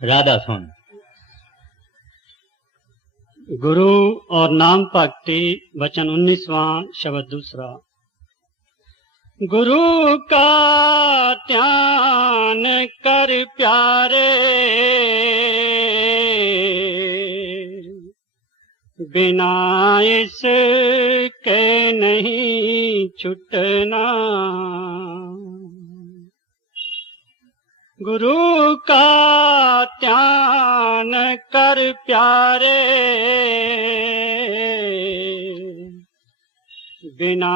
राधा सुन। गुरु और नाम भक्ति वचन 19वां शब्द दूसरा। गुरु का ध्यान कर प्यारे, बिना इसके नहीं छुटना। गुरु का ध्यान कर प्यारे, बिना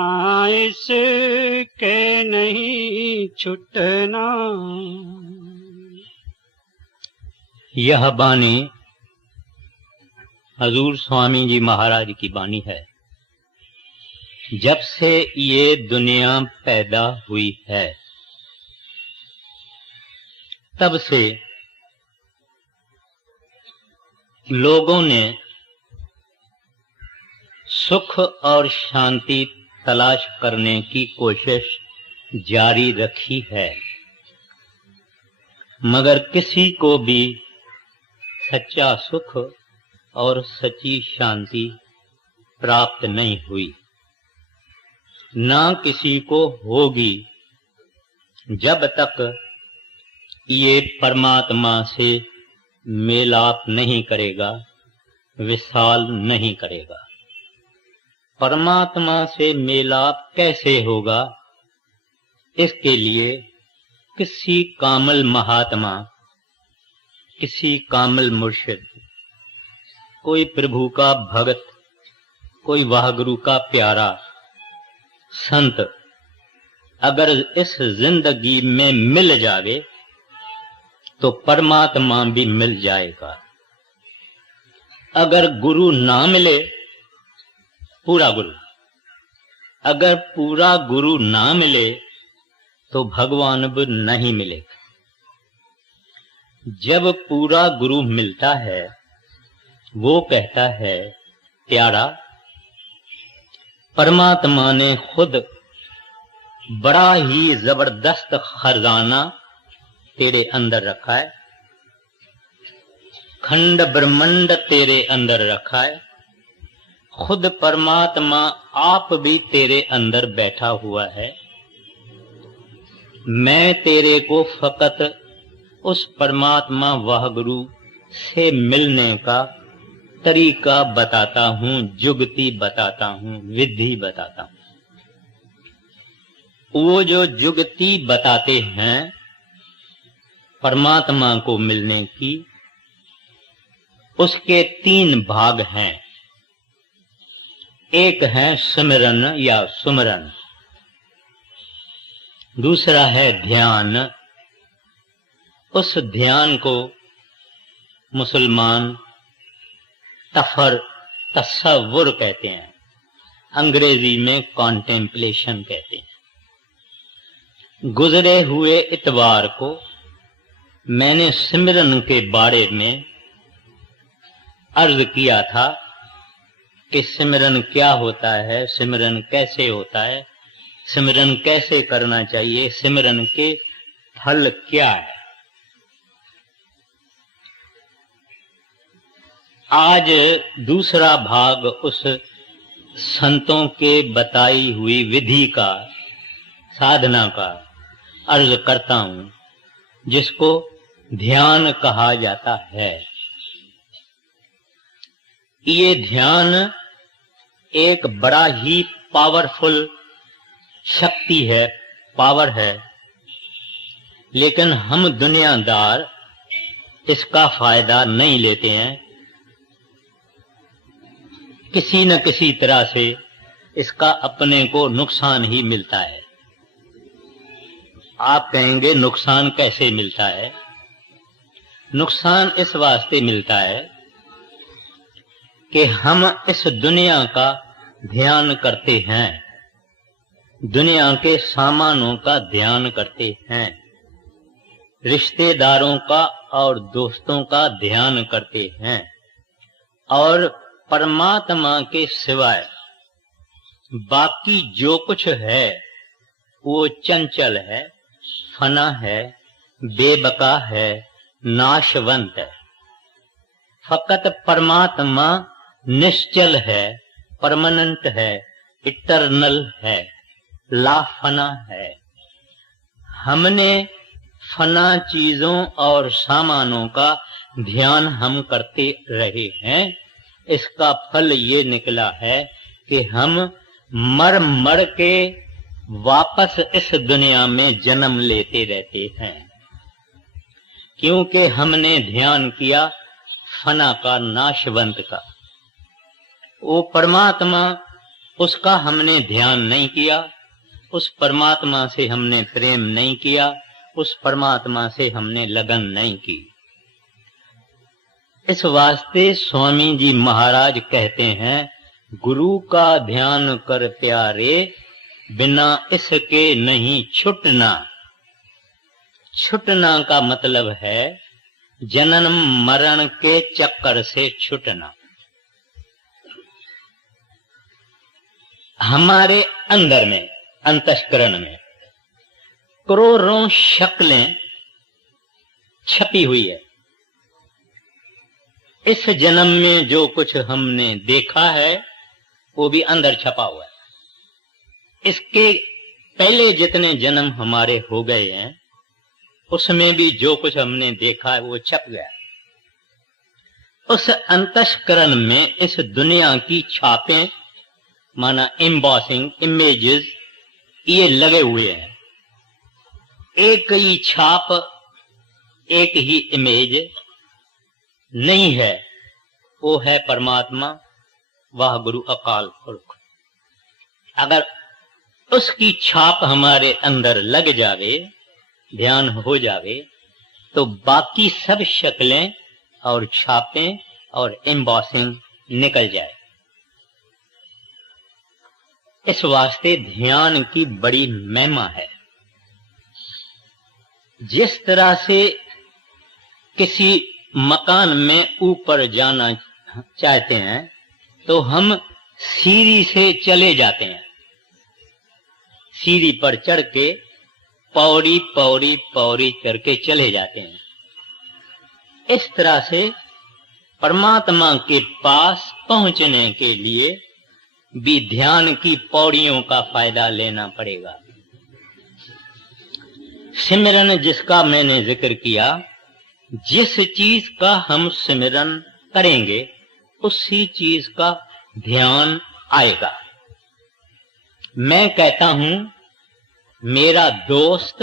इसके नहीं छुटना। यह बानी हजूर स्वामी जी महाराज की बानी है। जब से ये दुनिया पैदा हुई है तब से लोगों ने सुख और शांति तलाश करने की कोशिश जारी रखी है, मगर किसी को भी सच्चा सुख और सच्ची शांति प्राप्त नहीं हुई, ना किसी को होगी जब तक ये परमात्मा से मेलाप नहीं करेगा, विशाल नहीं करेगा। परमात्मा से मेलाप कैसे होगा? इसके लिए किसी कामिल महात्मा, किसी कामिल मुर्शिद, कोई प्रभु का भगत, कोई वाहगुरु का प्यारा संत अगर इस जिंदगी में मिल जावे तो परमात्मा भी मिल जाएगा। अगर गुरु ना मिले, पूरा गुरु, अगर पूरा गुरु ना मिले तो भगवान भी नहीं मिलेगा। जब पूरा गुरु मिलता है वो कहता है, प्यारा, परमात्मा ने खुद बड़ा ही जबरदस्त खजाना तेरे अंदर रखा है, खंड ब्रह्मांड तेरे अंदर रखा है। खुद परमात्मा आप भी तेरे अंदर बैठा हुआ है। मैं तेरे को फकत उस परमात्मा वाहगुरु से मिलने का तरीका बताता हूं, जुगती बताता हूं, विधि बताता हूं। वो जो जुगती बताते हैं परमात्मा को मिलने की, उसके 3 भाग हैं। एक है सिमरन या सुमरन, दूसरा है ध्यान। उस ध्यान को मुसलमान तसव्वुर कहते हैं, अंग्रेजी में कॉन्टेम्पलेशन कहते हैं। गुजरे हुए इतवार को मैंने सिमरन के बारे में अर्ज किया था कि सिमरन क्या होता है, सिमरन कैसे होता है, सिमरन कैसे करना चाहिए, सिमरन के फल क्या है। आज दूसरा भाग उस संतों के बताई हुई विधि का, साधना का अर्ज करता हूं, जिसको ध्यान कहा जाता है। ये ध्यान एक बड़ा ही पावरफुल शक्ति है, पावर है, लेकिन हम दुनियादार इसका फायदा नहीं लेते हैं। किसी न किसी तरह से इसका अपने को नुकसान ही मिलता है। आप कहेंगे नुकसान कैसे मिलता है? नुकसान इस वास्ते मिलता है कि हम इस दुनिया का ध्यान करते हैं, दुनिया के सामानों का ध्यान करते हैं, रिश्तेदारों का और दोस्तों का ध्यान करते हैं, और परमात्मा के सिवाय बाकी जो कुछ है वो चंचल है, फना है, बेबका है, नाशवंत है। फकत परमात्मा निश्चल है, परमानेंट है, इटर्नल है, लाफना है। हमने फना चीजों और सामानों का ध्यान हम करते रहे हैं। इसका फल ये निकला है कि हम मर मर के वापस इस दुनिया में जन्म लेते रहते हैं, क्योंकि हमने ध्यान किया फना का, नाशवंत का। वो परमात्मा, उसका हमने ध्यान नहीं किया, उस परमात्मा से हमने प्रेम नहीं किया, उस परमात्मा से हमने लगन नहीं की। इस वास्ते स्वामी जी महाराज कहते हैं, गुरु का ध्यान कर प्यारे, बिना इसके नहीं छुटना। छुटना का मतलब है जन्म मरण के चक्कर से छुटना। हमारे अंदर में, अंतःकरण में करोड़ों शक्लें छपी हुई है। इस जन्म में जो कुछ हमने देखा है वो भी अंदर छपा हुआ है। इसके पहले जितने जन्म हमारे हो गए हैं उसमें भी जो कुछ हमने देखा है वो छप गया। उस अंतःकरण में इस दुनिया की छापें, माना एम्बॉसिंग, इमेजेस, ये लगे हुए हैं। एक ही छाप, एक ही इमेज नहीं है, वो है परमात्मा, वह गुरु अकाल पुरख। अगर उसकी छाप हमारे अंदर लग जावे, ध्यान हो जावे, तो बाकी सब शक्लें और छापें और एम्बॉसिंग निकल जाए। इस वास्ते ध्यान की बड़ी महिमा है। जिस तरह से किसी मकान में ऊपर जाना चाहते हैं तो हम सीढ़ी से चले जाते हैं, सीढ़ी पर चढ़ के पौड़ी पौड़ी पौड़ी चढ़ के चले जाते हैं। इस तरह से परमात्मा के पास पहुंचने के लिए भी ध्यान की पौड़ियों का फायदा लेना पड़ेगा। सिमरन जिसका मैंने जिक्र किया, जिस चीज का हम सिमरन करेंगे उसी चीज का ध्यान आएगा। मैं कहता हूं मेरा दोस्त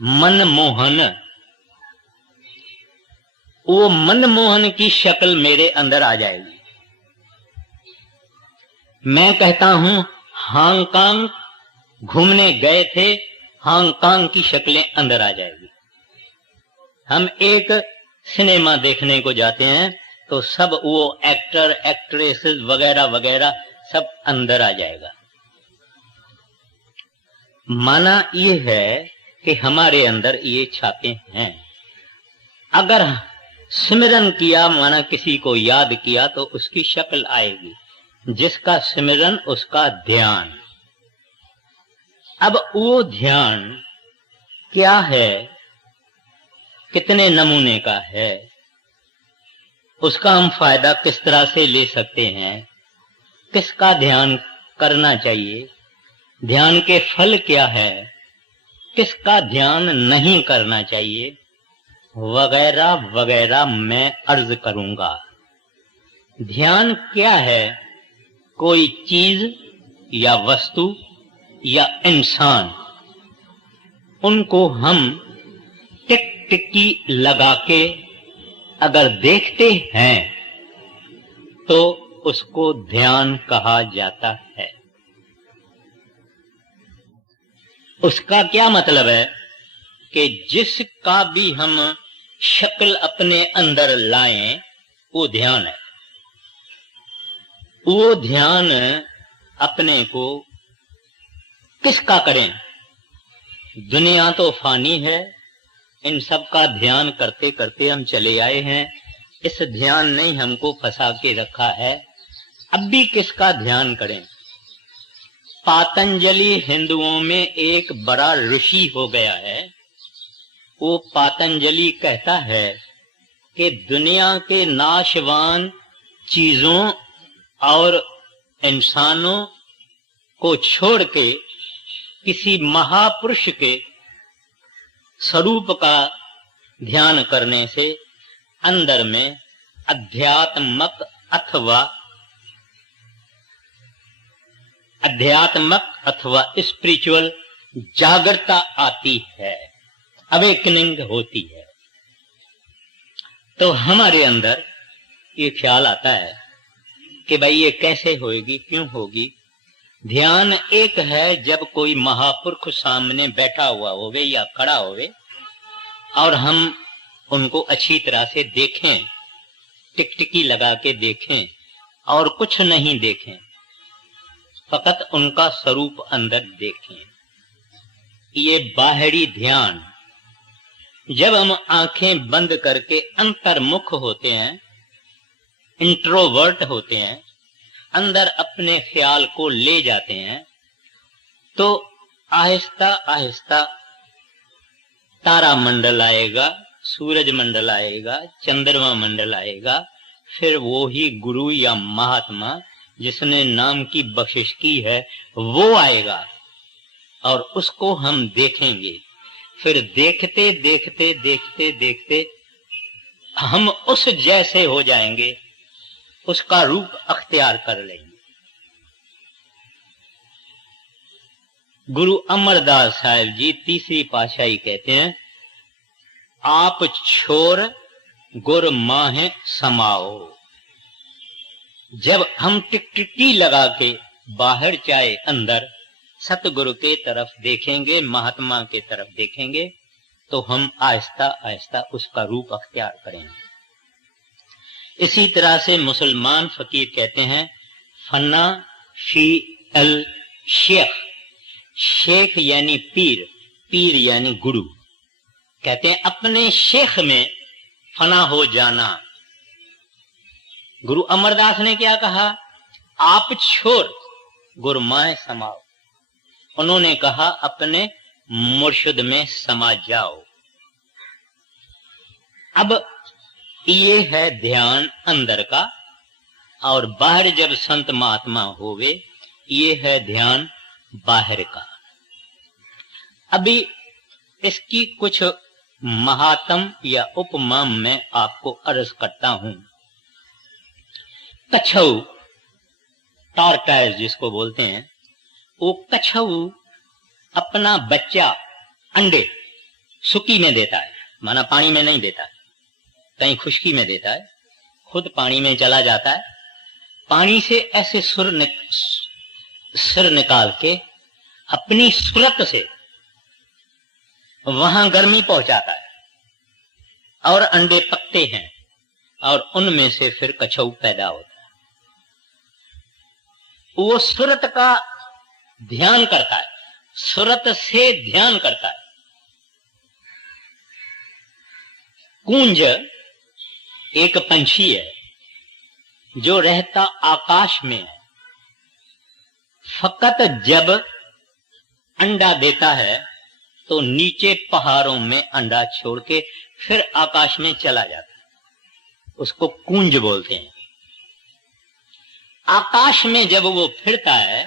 मनमोहन, वो मनमोहन की शक्ल मेरे अंदर आ जाएगी। मैं कहता हूं हांगकांग घूमने गए थे, हांगकांग की शक्लें अंदर आ जाएगी। हम एक सिनेमा देखने को जाते हैं तो सब वो एक्टर, एक्ट्रेसेस वगैरह वगैरह सब अंदर आ जाएगा। माना ये है कि हमारे अंदर ये छापे हैं। अगर सिमरन किया, माना किसी को याद किया, तो उसकी शक्ल आएगी। जिसका सिमरन उसका ध्यान। अब वो ध्यान क्या है, कितने नमूने का है, उसका हम फायदा किस तरह से ले सकते हैं, किसका ध्यान करना चाहिए, ध्यान के फल क्या है, किसका ध्यान नहीं करना चाहिए, वगैरह वगैरह मैं अर्ज करूंगा। ध्यान क्या है? कोई चीज या वस्तु या इंसान, उनको हम टिक टिक्की लगा के अगर देखते हैं तो उसको ध्यान कहा जाता है। उसका क्या मतलब है कि जिसका भी हम शक्ल अपने अंदर लाएं वो ध्यान है। वो ध्यान अपने को किसका करें? दुनिया तो फानी है, इन सब का ध्यान करते करते हम चले आए हैं। इस ध्यान ने हमको फंसा के रखा है। अब भी किसका ध्यान करें? पातंजलि हिंदुओं में एक बड़ा ऋषि हो गया है। वो पातंजलि कहता है कि दुनिया के नाशवान चीजों और इंसानों को छोड़ के किसी महापुरुष के स्वरूप का ध्यान करने से अंदर में आध्यात्मक अथवा स्पिरिचुअल जागृतता आती है, अवेकनिंग होती है। तो हमारे अंदर ये ख्याल आता है कि भाई ये कैसे होगी, क्यों होगी। ध्यान एक है जब कोई महापुरुष सामने बैठा हुआ होवे या खड़ा होवे और हम उनको अच्छी तरह से देखें, टिकटिकी लगा के देखें और कुछ नहीं देखें, फकत उनका स्वरूप अंदर देखें। ये बाहरी ध्यान। जब हम आंखें बंद करके अंतर्मुख होते हैं, इंट्रोवर्ट होते हैं, अंदर अपने ख्याल को ले जाते हैं, तो आहिस्ता आहिस्ता तारा मंडल आएगा, सूरज मंडल आएगा, चंद्रमा मंडल आएगा, फिर वो ही गुरु या महात्मा जिसने नाम की बख्शिश की है वो आएगा और उसको हम देखेंगे। फिर देखते देखते देखते देखते हम उस जैसे हो जाएंगे, उसका रूप अख्तियार कर लेंगे। गुरु अमरदास साहिब जी तीसरी पातशाही कहते हैं, आप छोर गुर माहे समाओ। जब हम टिकटिकी लगा के बाहर चाहे अंदर सतगुरु के तरफ देखेंगे, महात्मा के तरफ देखेंगे, तो हम आहिस्ता आहिस्ता उसका रूप अख्तियार करेंगे। इसी तरह से मुसलमान फकीर कहते हैं, फना फी अल शेख। शेख यानी पीर, पीर यानी गुरु। कहते हैं अपने शेख में फना हो जाना। गुरु अमरदास ने क्या कहा, आप छोर गुरमाए समाओ। उन्होंने कहा अपने मुर्शिद में समा जाओ। अब ये है ध्यान अंदर का, और बाहर जब संत महात्मा होवे ये है ध्यान बाहर का। अभी इसकी कुछ महात्म या उपमा मैं आपको अर्ज करता हूं। कछऊ, टॉर्टाइज जिसको बोलते हैं, वो कछऊ अपना बच्चा अंडे सुकी में देता है, माना पानी में नहीं देता, कहीं खुश्की में देता है, खुद पानी में चला जाता है, पानी से ऐसे सिर निकाल के अपनी सूरत से वहां गर्मी पहुंचाता है और अंडे पकते हैं और उनमें से फिर कछऊ पैदा होता है। वो सूरत का ध्यान करता है, सूरत से ध्यान करता है। कूंज एक पंछी है जो रहता आकाश में है, फकत जब अंडा देता है तो नीचे पहाड़ों में अंडा छोड़ के फिर आकाश में चला जाता है, उसको कूंज बोलते हैं। आकाश में जब वो फिरता है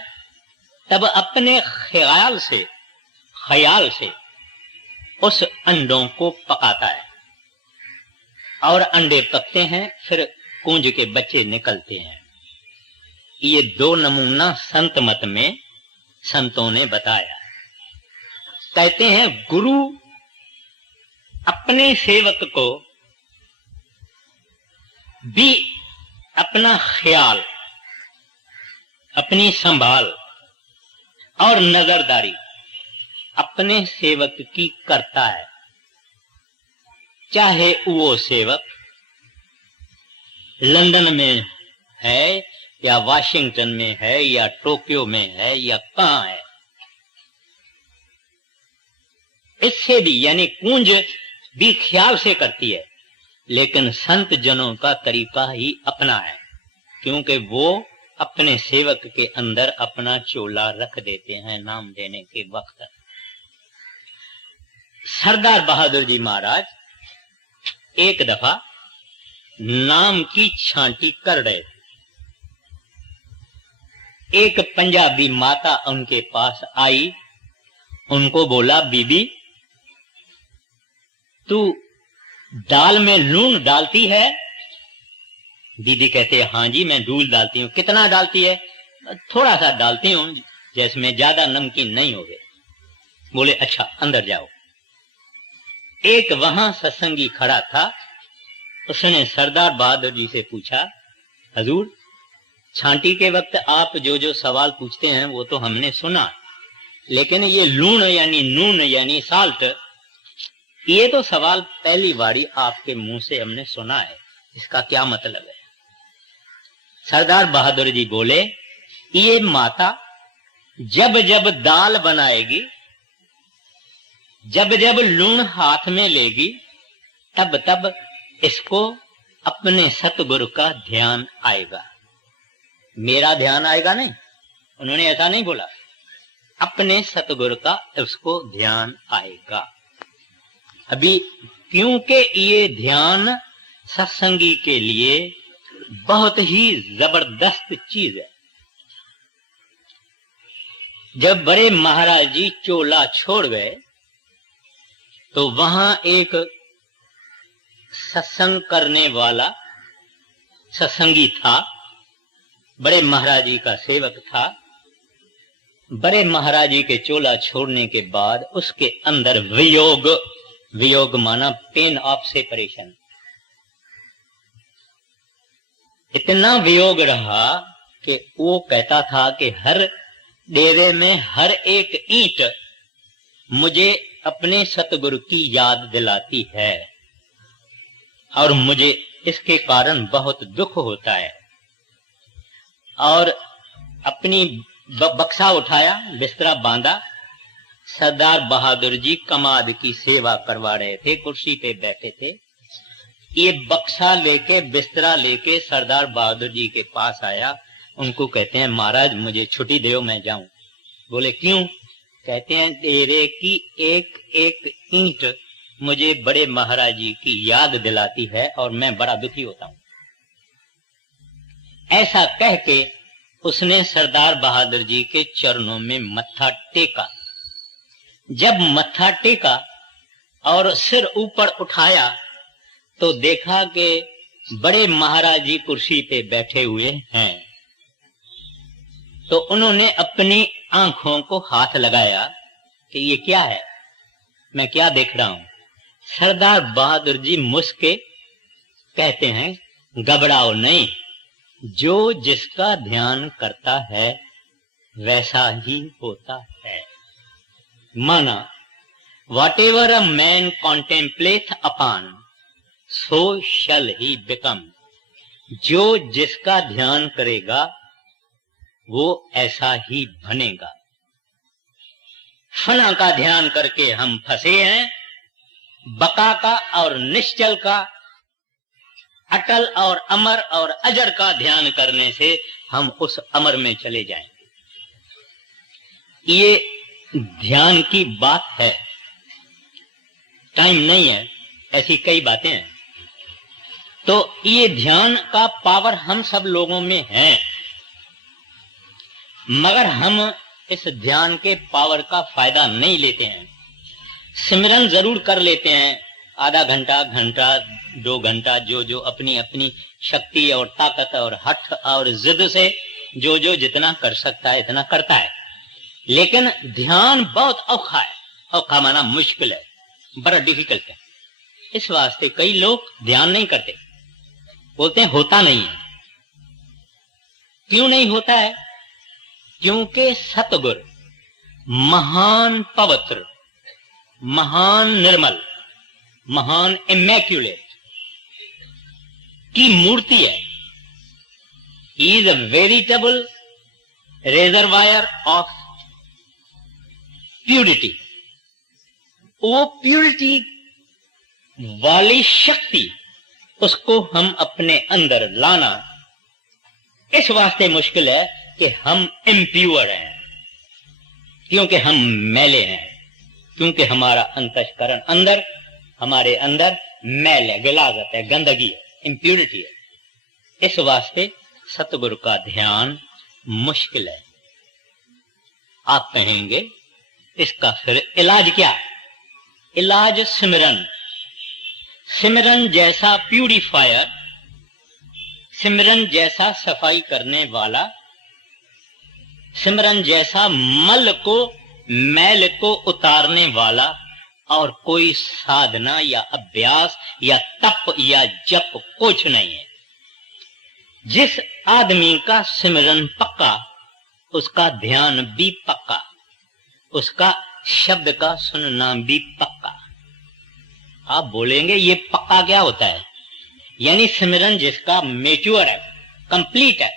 तब अपने ख्याल से उस अंडों को पकाता है और अंडे पकते हैं, फिर कूंज के बच्चे निकलते हैं। ये दो नमूना संत मत में संतों ने बताया। कहते हैं गुरु अपने सेवक को भी अपना ख्याल, अपनी संभाल और नजरदारी अपने सेवक की करता है, चाहे वो सेवक लंदन में है या वाशिंगटन में है या टोक्यो में है या कहां है। इससे भी यानी कूंज भी ख्याल से करती है, लेकिन संत जनों का तरीका ही अपना है, क्योंकि वो अपने सेवक के अंदर अपना चोला रख देते हैं नाम देने के वक्त। सरदार बहादुर जी महाराज एक दफा नाम की छांटी कर रहे थे। एक पंजाबी माता उनके पास आई, उनको बोला, बीबी तू दाल में लून डालती है? बीबी कहते हैं, हाँ जी मैं दूध डालती हूँ। कितना डालती है? थोड़ा सा डालती हूँ, जिसमें ज्यादा नमकीन नहीं हो गए। बोले अच्छा अंदर जाओ। एक वहां सत्संगी खड़ा था, उसने सरदार बहादुर जी से पूछा, हजूर छांटी के वक्त आप जो जो सवाल पूछते हैं वो तो हमने सुना, लेकिन ये लूण यानी नून यानी साल्ट, ये तो सवाल पहली बारी आपके मुंह से हमने सुना है, इसका क्या मतलब है? सरदार बहादुर जी बोले, ये माता जब जब दाल बनाएगी, जब जब लूण हाथ में लेगी, तब तब इसको अपने सतगुरु का ध्यान आएगा। मेरा ध्यान आएगा नहीं, उन्होंने ऐसा नहीं बोला, अपने सतगुरु का उसको ध्यान आएगा। अभी क्योंकि ये ध्यान सत्संगी के लिए बहुत ही जबरदस्त चीज है। जब बड़े महाराज जी चोला छोड़ गए तो वहां एक सत्संग करने वाला सत्संगी था, बड़े महाराज जी का सेवक था। बड़े महाराज जी के चोला छोड़ने के बाद उसके अंदर वियोग, वियोग माना पेन ऑफ सेपरेशन, इतना वियोग रहा कि वो कहता था कि हर डेरे में हर एक ईंट मुझे अपने सतगुरु की याद दिलाती है और मुझे इसके कारण बहुत दुख होता है। और अपनी बक्सा उठाया, बिस्तरा बांधा, सरदार बहादुर जी कमाद की सेवा करवा रहे थे, कुर्सी पे बैठे थे। ये बक्सा लेके बिस्तरा लेके सरदार बहादुर जी के पास आया, उनको कहते हैं, महाराज मुझे छुट्टी दो, मैं जाऊं। बोले क्यों? कहते हैं, डेरे की एक एक ईंट मुझे बड़े महाराज जी की याद दिलाती है और मैं बड़ा दुखी होता हूं। ऐसा कह के उसने सरदार बहादुर जी के चरणों में मत्था टेका। जब मत्था टेका और सिर ऊपर उठाया तो देखा कि बड़े महाराज जी कुर्सी पे बैठे हुए हैं। तो उन्होंने अपनी आंखों को हाथ लगाया कि ये क्या है, मैं क्या देख रहा हूं? सरदार बहादुर जी मुस्के कहते हैं, घबराओ नहीं, जो जिसका ध्यान करता है वैसा ही होता है। माना, whatever a man contemplate upon so shall he become. जो जिसका ध्यान करेगा वो ऐसा ही बनेगा। फना का ध्यान करके हम फंसे हैं, बका का और निश्चल का, अटल और अमर और अजर का ध्यान करने से हम उस अमर में चले जाएंगे। ये ध्यान की बात है, टाइम नहीं है, ऐसी कई बातें हैं। तो ये ध्यान का पावर हम सब लोगों में है, मगर हम इस ध्यान के पावर का फायदा नहीं लेते हैं। सिमरन जरूर कर लेते हैं, आधा घंटा, घंटा, 2 घंटा, जो जो अपनी अपनी शक्ति और ताकत और हठ और जिद से जो जो जितना कर सकता है इतना करता है। लेकिन ध्यान बहुत औखा है, औखा माना मुश्किल है, बड़ा डिफिकल्ट है। इस वास्ते कई लोग ध्यान नहीं करते, बोलते हैं होता नहीं है। क्यों नहीं होता है? क्योंकि सतगुरु महान पवित्र, महान निर्मल, महान इमैक्युलेट की मूर्ति है। He is a veritable reservoir of purity. वो प्यूरिटी वाली शक्ति, उसको हम अपने अंदर लाना इस वास्ते मुश्किल है कि हम इम्प्योर हैं, क्योंकि हम मैले हैं, क्योंकि हमारा अंतःकरण अंदर, हमारे अंदर मैल है, गिलाजत है, गंदगी है। इम्प्यूरिटी है। इस वास्ते सतगुरु का ध्यान मुश्किल है। आप कहेंगे इसका फिर इलाज क्या? इलाज सिमरन। सिमरन जैसा प्यूरिफायर, सिमरन जैसा सफाई करने वाला, सिमरन जैसा मल को, मैल को उतारने वाला और कोई साधना या अभ्यास या तप या जप कुछ नहीं है। जिस आदमी का सिमरन पक्का, उसका ध्यान भी पक्का, उसका शब्द का सुनना भी पक्का। आप बोलेंगे ये पक्का क्या होता है? यानी सिमरन जिसका मेच्योर है, कंप्लीट है,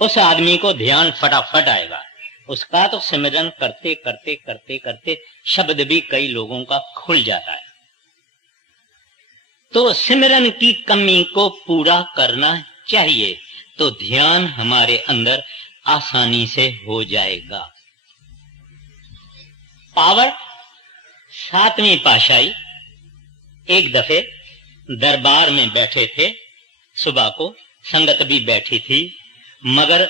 उस आदमी को ध्यान फटाफट आएगा। उसका तो सिमरन करते करते करते करते शब्द भी कई लोगों का खुल जाता है। तो सिमरन की कमी को पूरा करना चाहिए तो ध्यान हमारे अंदर आसानी से हो जाएगा। पावर, सातवीं पातशाही एक दफे दरबार में बैठे थे। सुबह को संगत भी बैठी थी, मगर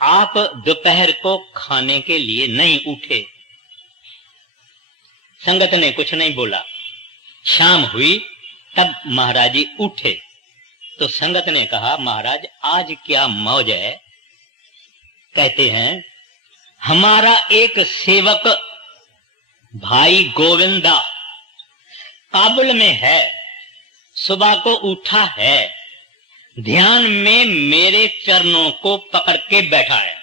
आप दोपहर को खाने के लिए नहीं उठे। संगत ने कुछ नहीं बोला। शाम हुई तब महाराज जी उठे तो संगत ने कहा, महाराज आज क्या मौज है? कहते हैं, हमारा एक सेवक भाई गोविंदा काबुल में है, सुबह को उठा है, ध्यान में मेरे चरणों को पकड़ के बैठा है,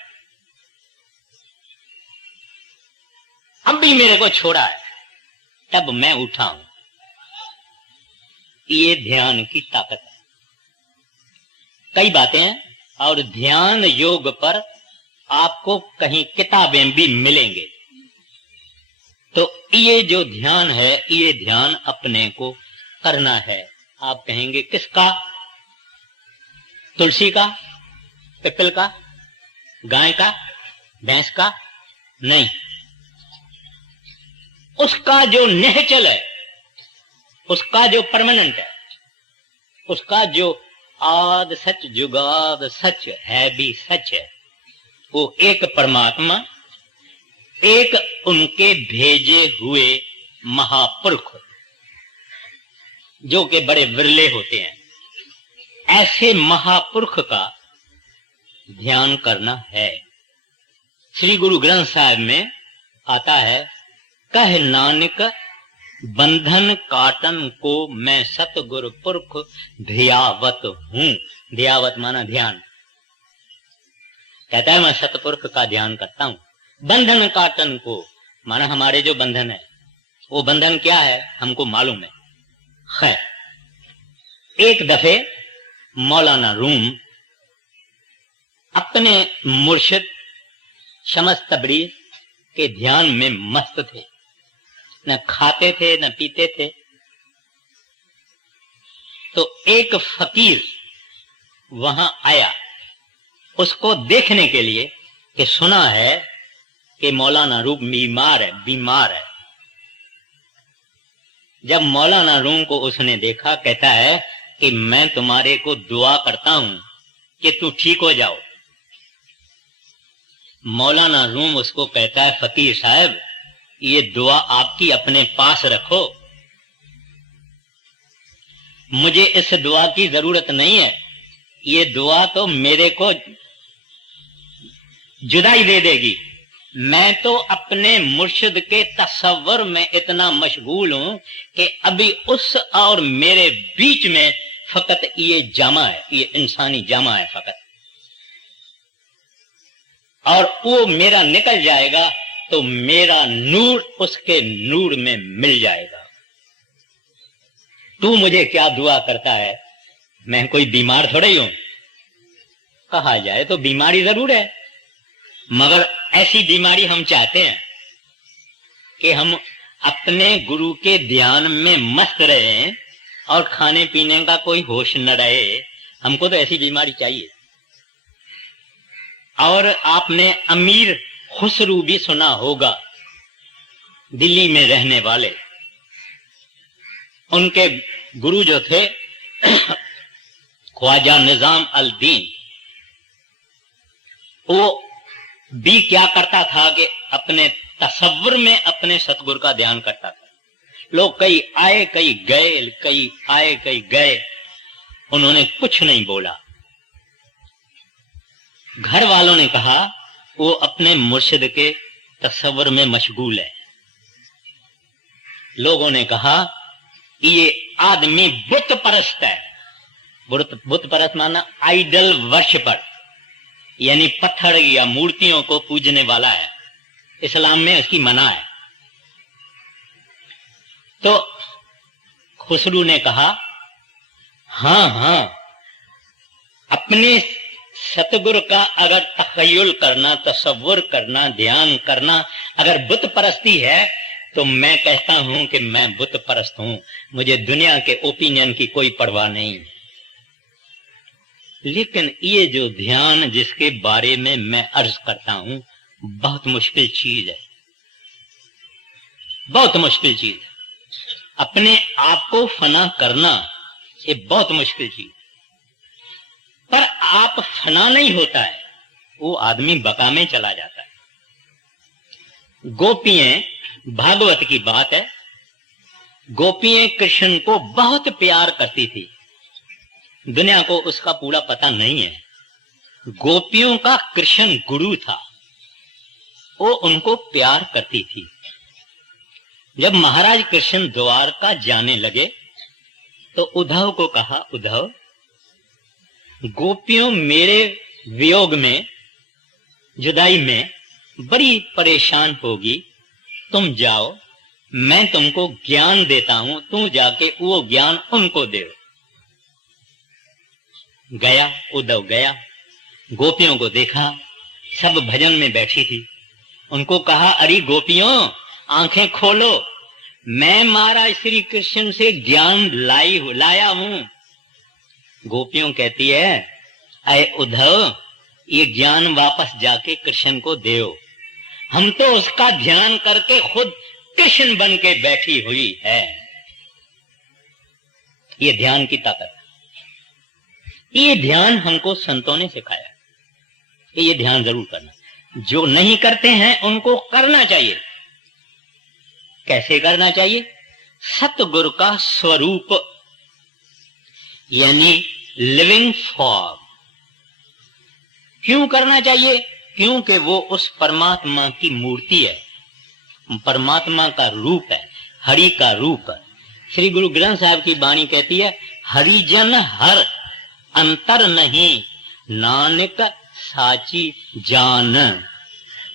अब भी मेरे को छोड़ा है, तब मैं उठा हूं। ये ध्यान की ताकत है। कई बातें हैं और ध्यान योग पर आपको कहीं किताबें भी मिलेंगे। तो ये जो ध्यान है, ये ध्यान अपने को करना है। आप कहेंगे किसका? तुलसी का, पिपल का, गाय का, भैंस का? नहीं, उसका जो निश्चल है, उसका जो परमानेंट है, उसका जो आद सच जुगाद सच है भी सच है, वो एक परमात्मा, एक उनके भेजे हुए महापुरुष जो कि बड़े विरले होते हैं, ऐसे महापुरुष का ध्यान करना है। श्री गुरु ग्रंथ साहिब में आता है, कह नानक बंधन काटन को मैं सतगुरु पुरख ध्यावत हूं। ध्यावत माना ध्यान। कहता है मैं सतपुरख का ध्यान करता हूं। बंधन काटन को माना हमारे जो बंधन है, वो बंधन क्या है हमको मालूम है। खैर, एक दफे मौलाना रूम अपने मुर्शिद शमस तबरीज के ध्यान में मस्त थे। न खाते थे न पीते थे। तो एक फकीर वहां आया उसको देखने के लिए कि सुना है कि मौलाना रूम बीमार है। जब मौलाना रूम को उसने देखा, कहता है कि मैं तुम्हारे को दुआ करता हूं कि तू ठीक हो जाओ। मौलाना रूम उसको कहता है, फकीर साहब ये दुआ आपकी अपने पास रखो, मुझे इस दुआ की जरूरत नहीं है। ये दुआ तो मेरे को जुदाई दे देगी। मैं तो अपने मुर्शिद के तसव्वुर में इतना मशगूल हूं कि अभी उस और मेरे बीच में फकत ये जामा है, ये इंसानी जामा है फकत, और वो मेरा निकल जाएगा तो मेरा नूर उसके नूर में मिल जाएगा। तू मुझे क्या दुआ करता है? मैं कोई बीमार थोड़ा ही हूं। कहा जाए तो बीमारी जरूर है, मगर ऐसी बीमारी हम चाहते हैं कि हम अपने गुरु के ध्यान में मस्त रहे और खाने पीने का कोई होश न रहे। हमको तो ऐसी बीमारी चाहिए। और आपने अमीर खुसरू भी सुना होगा, दिल्ली में रहने वाले। उनके गुरु जो थे ख्वाजा निजाम अल दीन, वो भी क्या करता था कि अपने तसव्वुर में अपने सतगुरु का ध्यान करता था। लोग कई आए कई गए, कई आए कई गए, उन्होंने कुछ नहीं बोला। घर वालों ने कहा वो अपने मुर्शिद के तसव्वुर में मशगूल है। लोगों ने कहा ये आदमी बुत परस्त है। बुत परस्त माना आइडल वर्शिपर, यानी पत्थर या मूर्तियों को पूजने वाला है। इस्लाम में इसकी मना है। तो खुसरू ने कहा हाँ हाँ, अपने सतगुरु का अगर तखय्युल करना, तसव्वुर करना, ध्यान करना अगर बुत परस्ती है तो मैं कहता हूं कि मैं बुत परस्त हूं। मुझे दुनिया के ओपिनियन की कोई परवाह नहीं। लेकिन ये जो ध्यान जिसके बारे में मैं अर्ज करता हूं, बहुत मुश्किल चीज है, बहुत मुश्किल चीज है। अपने आप को फना करना ये बहुत मुश्किल चीज, पर आप फना नहीं होता है, वो आदमी बका में चला जाता है। गोपियां, भागवत की बात है, गोपियां कृष्ण को बहुत प्यार करती थी। दुनिया को उसका पूरा पता नहीं है। गोपियों का कृष्ण गुरु था, वो उनको प्यार करती थी। जब महाराज कृष्ण द्वारका जाने लगे तो उद्धव को कहा, उद्धव गोपियों मेरे वियोग में, जुदाई में बड़ी परेशान होगी, तुम जाओ, मैं तुमको ज्ञान देता हूं, तू जाके वो ज्ञान उनको दे। गया, उद्धव गया, गोपियों को देखा, सब भजन में बैठी थी। उनको कहा, अरे गोपियों आंखें खोलो, मैं महाराज श्री कृष्ण से ज्ञान लाया हूं। गोपियों कहती है, अरे उद्धव ये ज्ञान वापस जाके कृष्ण को देओ, हम तो उसका ध्यान करके खुद कृष्ण बन के बैठी हुई है। ये ध्यान की ताकत, ये ध्यान हमको संतों ने सिखाया। ये ध्यान जरूर करना। जो नहीं करते हैं उनको करना चाहिए। कैसे करना चाहिए? सतगुरु का स्वरूप यानी लिविंग फॉर्म। क्यों करना चाहिए? क्योंकि वो उस परमात्मा की मूर्ति है, परमात्मा का रूप है, हरि का रूप है। श्री गुरु ग्रंथ साहब की वाणी कहती है, हरिजन हर अंतर नहीं, नानक साची जान।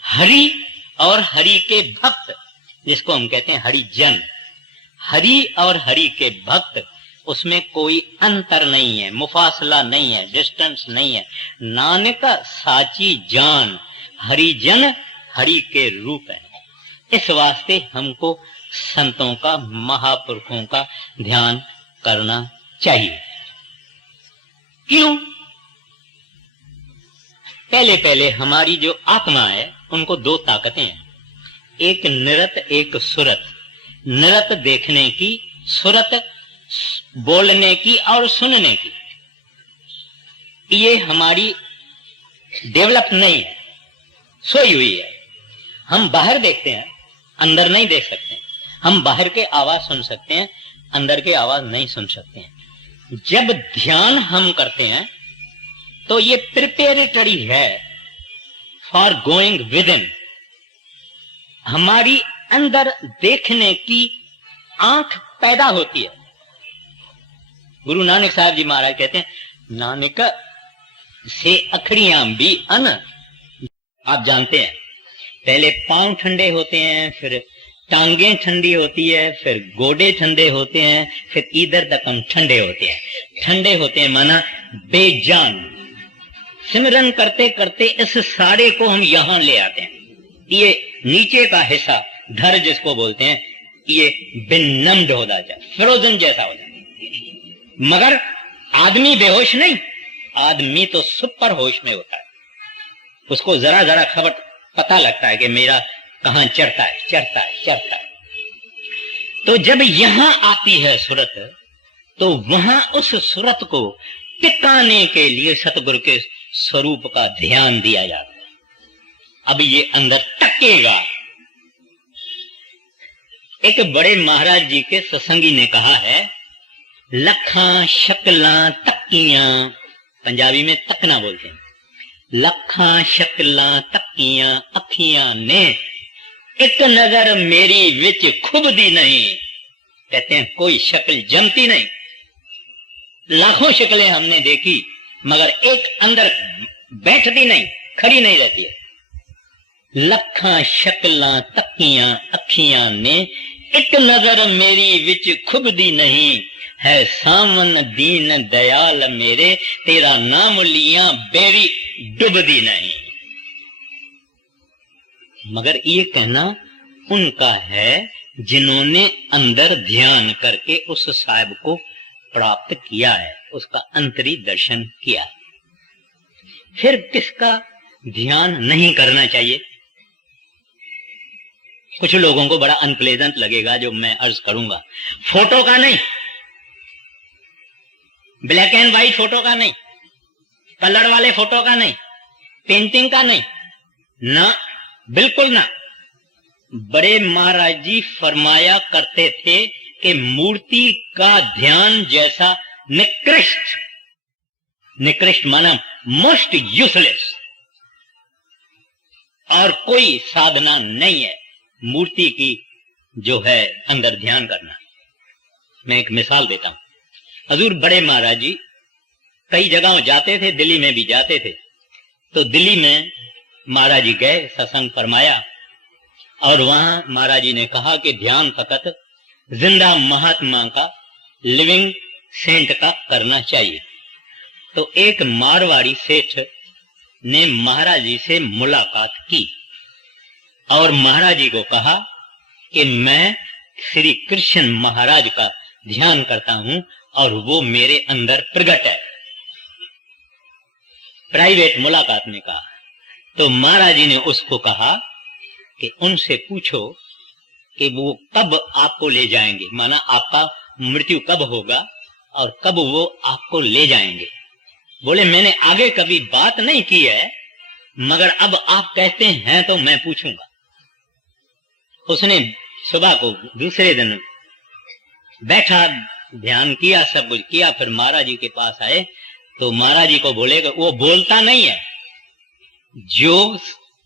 हरि और हरि के भक्त, जिसको हम कहते हैं हरिजन, हरि और हरि के भक्त, उसमें कोई अंतर नहीं है, मुफासला नहीं है, डिस्टेंस नहीं है। नानक साची जान, हरिजन हरि के रूप है। इस वास्ते हमको संतों का, महापुरुषों का ध्यान करना चाहिए। क्यों? पहले पहले हमारी जो आत्मा है उनको दो ताकतें हैं, एक निरत एक सुरत। निरत देखने की, सुरत बोलने की और सुनने की। ये हमारी डेवलप नहीं है, सोई हुई है। हम बाहर देखते हैं, अंदर नहीं देख सकते। हम बाहर के आवाज सुन सकते हैं, अंदर के आवाज नहीं सुन सकते हैं। जब ध्यान हम करते हैं तो ये प्रिपेरेटरी है फॉर गोइंग विद इन। हमारी अंदर देखने की आंख पैदा होती है। गुरु नानक साहब जी महाराज कहते हैं, नानक से अखड़ियां भी अन। आप जानते हैं पहले पांव ठंडे होते हैं, फिर टांगें ठंडी होती है, फिर गोडे ठंडे होते हैं, फिर इधर तक हम ठंडे होते हैं। ठंडे होते हैं माना बेजान। सिमरन करते करते इस सारे को हम यहां ले आते हैं। ये नीचे का हिस्सा धर जिसको बोलते हैं, ये बेनम्ड हो जाता है, फ्रोजन जैसा हो जाता है। मगर आदमी बेहोश नहीं, आदमी तो सुपर होश में होता है। उसको जरा जरा खबर पता लगता है कि मेरा कहां चढ़ता है, चढ़ता है, चढ़ता है। तो जब यहां आती है सूरत, तो वहां उस सूरत को टिकाने के लिए सतगुरु के स्वरूप का ध्यान दिया जाता है। अब ये अंदर टकेगा। एक बड़े महाराज जी के सत्संगी ने कहा है, लखा शकला तक्कियां, पंजाबी में तकना बोलते हैं, लखा शकला तक्कियां अखियां ने एक नजर मेरी विच खुबदी नहीं। कहते हैं कोई शक्ल जमती नहीं, लाखों शक्लें हमने देखी मगर एक अंदर बैठती नहीं, खड़ी नहीं रहती है। लखा शकला तक्कियां अखियां ने एक नजर मेरी विच खुबदी नहीं। है सावन दीन दयाल मेरे, तेरा नाम लिया बेरी डुबदी नहीं। मगर ये कहना उनका है जिन्होंने अंदर ध्यान करके उस साहिब को प्राप्त किया है, उसका अंतरी दर्शन किया। फिर किसका ध्यान नहीं करना चाहिए? कुछ लोगों को बड़ा अनप्लेजेंट लगेगा जो मैं अर्ज करूंगा। फोटो का नहीं, ब्लैक एंड व्हाइट फोटो का नहीं, कलर वाले फोटो का नहीं, पेंटिंग का नहीं, ना, बिल्कुल ना। बड़े महाराज जी फरमाया करते थे कि मूर्ति का ध्यान जैसा निकृष्ट, निकृष्ट माना मोस्ट यूजलेस, और कोई साधना नहीं है मूर्ति की जो है अंदर ध्यान करना। मैं एक मिसाल देता हूं। हजूर बड़े महाराज जी कई जगहों जाते थे, दिल्ली में भी जाते थे। तो दिल्ली में महाराज जी गए, सत्संग फरमाया, और वहां महाराज जी ने कहा कि ध्यान फकत जिंदा महात्मा का, लिविंग सेंट का करना चाहिए। तो एक मारवाड़ी सेठ ने महाराज जी से मुलाकात की और महाराज जी को कहा कि मैं श्री कृष्ण महाराज का ध्यान करता हूं और वो मेरे अंदर प्रकट है। प्राइवेट मुलाकात में कहा। तो महाराज जी ने उसको कहा कि उनसे पूछो कि वो कब आपको ले जाएंगे, माना आपका मृत्यु कब होगा और कब वो आपको ले जाएंगे। बोले मैंने आगे कभी बात नहीं की है, मगर अब आप कहते हैं तो मैं पूछूंगा। उसने सुबह को दूसरे दिन बैठा, ध्यान किया, सब कुछ किया, फिर महाराज जी के पास आए तो महाराज जी को बोले वो बोलता नहीं है, जो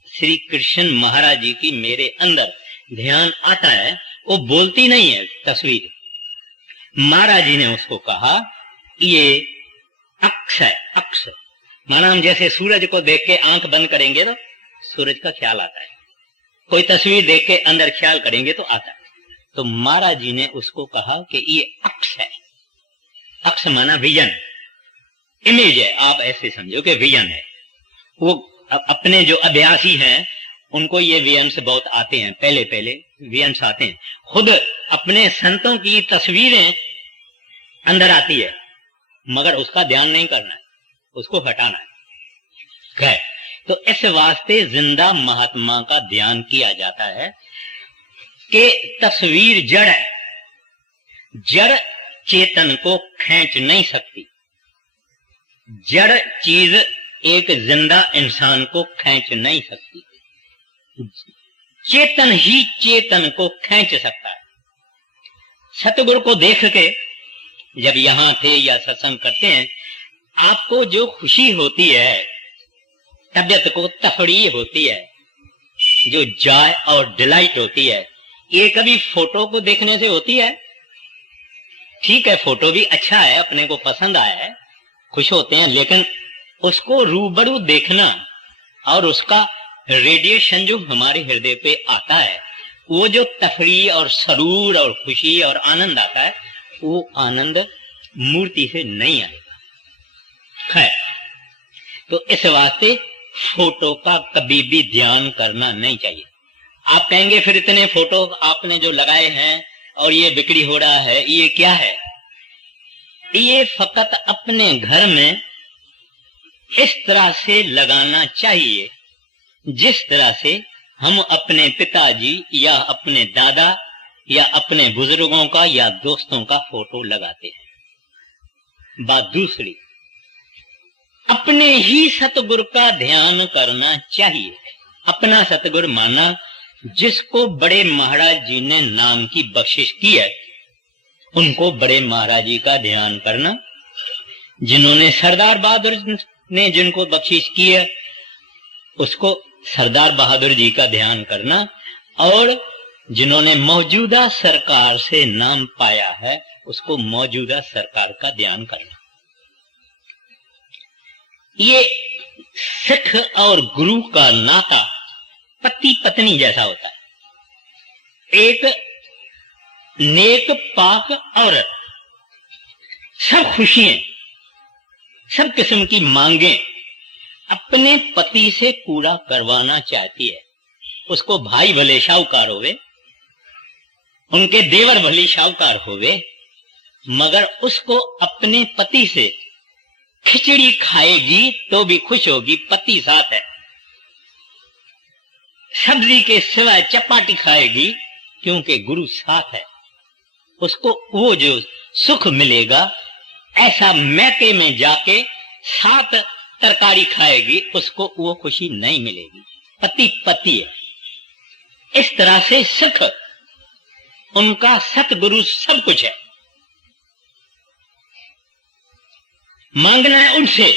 श्री कृष्ण महाराज जी की मेरे अंदर ध्यान आता है वो बोलती नहीं है तस्वीर। महाराज जी ने उसको कहा ये अक्ष है, अक्ष माना हम जैसे सूरज को देख के आंख बंद करेंगे तो सूरज का ख्याल आता है, कोई तस्वीर देख के अंदर ख्याल करेंगे तो आता है। तो महाराज जी ने उसको कहा कि ये अक्ष है। अक्ष माना विजन, इमेज है, आप ऐसे समझो कि विजन है। वो अपने जो अभ्यासी हैं उनको ये विजन्स बहुत आते हैं, पहले पहले विजन्स आते हैं। खुद अपने संतों की तस्वीरें अंदर आती है, मगर उसका ध्यान नहीं करना है, उसको हटाना है। तो इस वास्ते जिंदा महात्मा का ध्यान किया जाता है कि तस्वीर जड़ है, जड़ चेतन को खींच नहीं सकती। जड़ चीज एक जिंदा इंसान को खींच नहीं सकती, चेतन ही चेतन को खींच सकता है। सतगुरु को देख के जब यहां थे या सत्संग करते हैं, आपको जो खुशी होती है, तबियत को तफरीह होती है, जो जॉय और डिलाइट होती है, ये कभी फोटो को देखने से होती है? ठीक है, फोटो भी अच्छा है, अपने को पसंद आया है, खुश होते हैं, लेकिन उसको रूबरू देखना और उसका रेडिएशन जो हमारे हृदय पे आता है, वो जो तफरीह और सरूर और खुशी और आनंद आता है, वो आनंद मूर्ति से नहीं आएगा। खैर, तो इस वास्ते फोटो का कभी भी ध्यान करना नहीं चाहिए। आप कहेंगे फिर इतने फोटो आपने जो लगाए हैं और ये बिक्री हो रहा है, ये क्या है? ये फकत अपने घर में इस तरह से लगाना चाहिए जिस तरह से हम अपने पिताजी या अपने दादा या अपने बुजुर्गों का या दोस्तों का फोटो लगाते हैं। बात दूसरी, अपने ही सतगुरु का ध्यान करना चाहिए। अपना सतगुरु माना जिसको बड़े महाराज जी ने नाम की बख्शिश की है, उनको बड़े महाराज जी का ध्यान करना। जिन्होंने सरदार बहादुर ने जिनको बख्शिश की है, उसको सरदार बहादुर जी का ध्यान करना। और जिन्होंने मौजूदा सरकार से नाम पाया है, उसको मौजूदा सरकार का ध्यान करना। ये सिख और गुरु का नाता पति पत्नी जैसा होता है। एक नेक पाक औरत सब खुशियां, सब किस्म की मांगे अपने पति से पूरा करवाना चाहती है। उसको भाई भले शाहूकार होवे, उनके देवर भले शाहूकार होवे, मगर उसको अपने पति से खिचड़ी खाएगी तो भी खुश होगी, पति साथ है। सब्जी के सिवाय चपाटी खाएगी क्योंकि गुरु साथ है। उसको वो जो सुख मिलेगा, ऐसा मैके में जाके 7 तरकारी खाएगी, उसको वो खुशी नहीं मिलेगी। पति पति है। इस तरह से सिख, उनका सतगुरु सब कुछ है। मांगना है उनसे,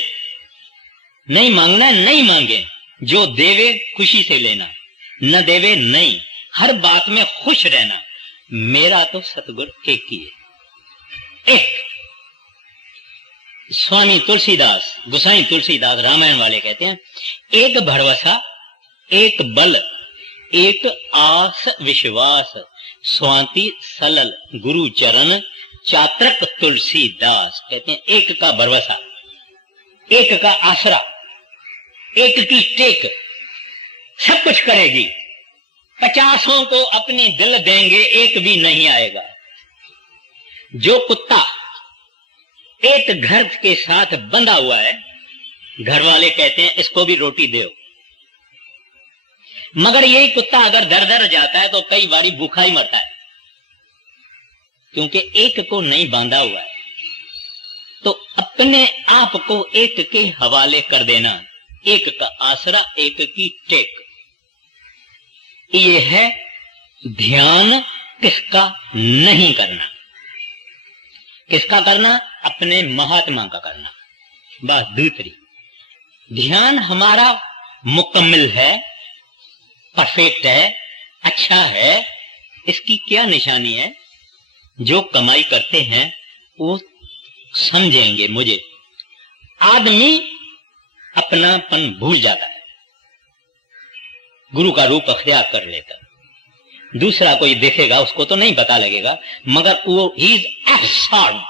नहीं मांगना नहीं मांगे, जो देवे खुशी से लेना, न देवे नहीं, हर बात में खुश रहना। मेरा तो सतगुरु एक ही है। एक स्वामी तुलसीदास, गोसाई तुलसीदास रामायण वाले कहते हैं, एक भरवसा, एक बल, एक आस विश्वास, स्वाति सलल गुरु चरण, चात्रक तुलसीदास। कहते हैं एक का भरवसा, एक का आसरा, एक की टेक, सब कुछ करेगी। 50 को अपनी दिल देंगे, एक भी नहीं आएगा। जो कुत्ता एक घर के साथ बंधा हुआ है, घर वाले कहते हैं इसको भी रोटी दो, मगर यही कुत्ता अगर दर दर जाता है तो कई बारी भूखा ही मरता है, क्योंकि एक को नहीं बांधा हुआ है। तो अपने आप को एक के हवाले कर देना, एक का आसरा, एक की टेक। ये है ध्यान किसका नहीं करना। किसका करना? अपने महात्मा का करना। बात दूसरी, ध्यान हमारा मुकम्मल है, परफेक्ट है, अच्छा है। इसकी क्या निशानी है? जो कमाई करते हैं वो समझेंगे मुझे। आदमी अपनापन भूल जाता है, गुरु का रूप अख्तियार कर लेता है। दूसरा कोई देखेगा उसको तो नहीं पता लगेगा, मगर वो ही इज एब्सॉर्ब्ड,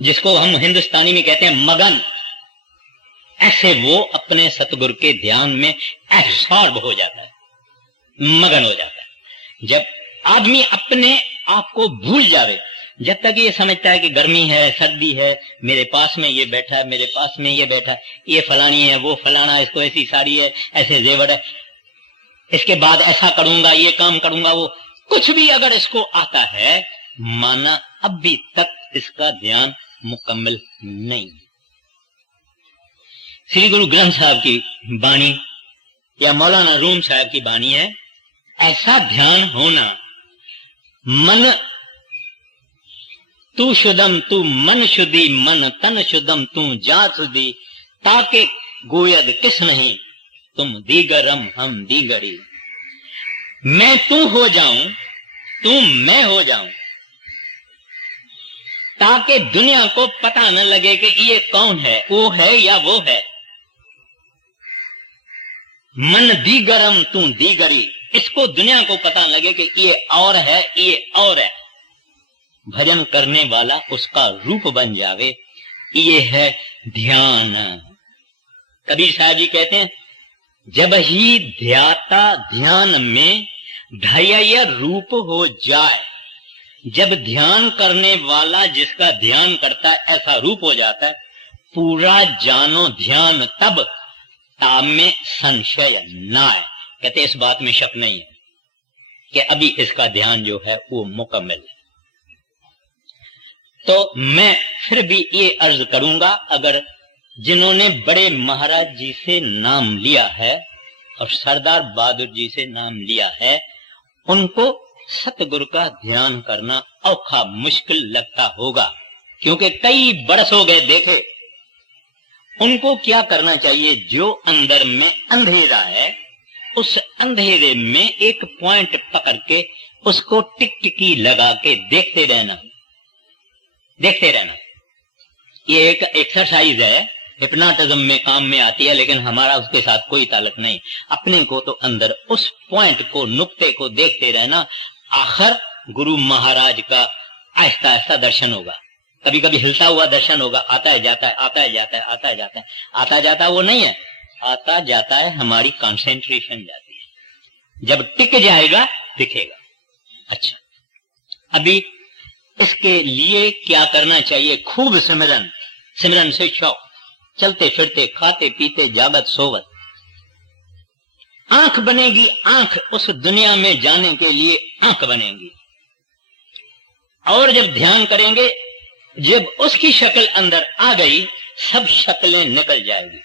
जिसको हम हिंदुस्तानी में कहते हैं मगन। ऐसे वो अपने सतगुरु के ध्यान में एब्सॉर्ब हो जाता है, मगन हो जाता है। जब आदमी अपने आप को भूल जावे, जब तक ये समझता है कि गर्मी है, सर्दी है, मेरे पास में ये बैठा है, मेरे पास में ये बैठा है, ये फलानी है, वो फलाना, इसको ऐसी साड़ी है, ऐसे जेवर है, इसके बाद ऐसा करूंगा, ये काम करूंगा, वो कुछ भी अगर इसको आता है, माना अभी तक इसका ध्यान मुकम्मल नहीं। श्री गुरु ग्रंथ साहब की बाणी या मौलाना रूम साहब की बाणी है, ऐसा ध्यान होना, मन तू शुद्धम तू मन शुद्धि, मन तन शुद्धम तू जात शुद्धि, ताके गोयद किस नहीं, तुम दीगरम हम दीगरी। मैं तू हो जाऊं, तू मैं हो जाऊं, ताकि दुनिया को पता न लगे कि ये कौन है, वो है या वो है। मन दीगरम तू दीगरी, इसको दुनिया को पता लगे कि ये और है, ये और है। भजन करने वाला उसका रूप बन जावे, ये है ध्यान। कबीर साहब जी कहते हैं, जब ही ध्याता ध्यान में ढय रूप हो जाए, जब ध्यान करने वाला जिसका ध्यान करता है ऐसा रूप हो जाता है, पूरा जानो ध्यान तब ताम में संशय न आए। कहते इस बात में शक नहीं है। कि अभी इसका ध्यान जो है वो मुकम्मल है। तो मैं फिर भी ये अर्ज करूंगा, अगर जिन्होंने बड़े महाराज जी से नाम लिया है और सरदार बहादुर जी से नाम लिया है, उनको सतगुरु का ध्यान करना औखा मुश्किल लगता होगा, क्योंकि कई बरस हो गए देखे। उनको क्या करना चाहिए, जो अंदर में अंधेरा है उस अंधेरे में एक पॉइंट पकड़ के उसको टिकटिकी लगा के देखते रहना, देखते रहना। ये एक एक्सरसाइज है, हिप्नोटिज्म में काम में आती है, लेकिन हमारा उसके साथ कोई ताल्लुक नहीं। अपने को तो अंदर उस पॉइंट को, नुक्ते को देखते रहना। आखिर गुरु महाराज का आहिस्ता आहिस्ता दर्शन होगा, कभी कभी हिलता हुआ दर्शन होगा, आता है जाता है, आता है जाता है, आता है जाता है। आता जाता वो नहीं है, आता जाता है हमारी कंसंट्रेशन जाती है। जब टिक जाएगा दिखेगा। अच्छा, अभी इसके लिए क्या करना चाहिए, खूब सिमरन, सिमरन से शौक, चलते फिरते खाते पीते जागत सोवत। आंख बनेगी, आंख उस दुनिया में जाने के लिए आंख बनेगी। और जब ध्यान करेंगे, जब उसकी शक्ल अंदर आ गई, सब शक्लें निकल जाएगी,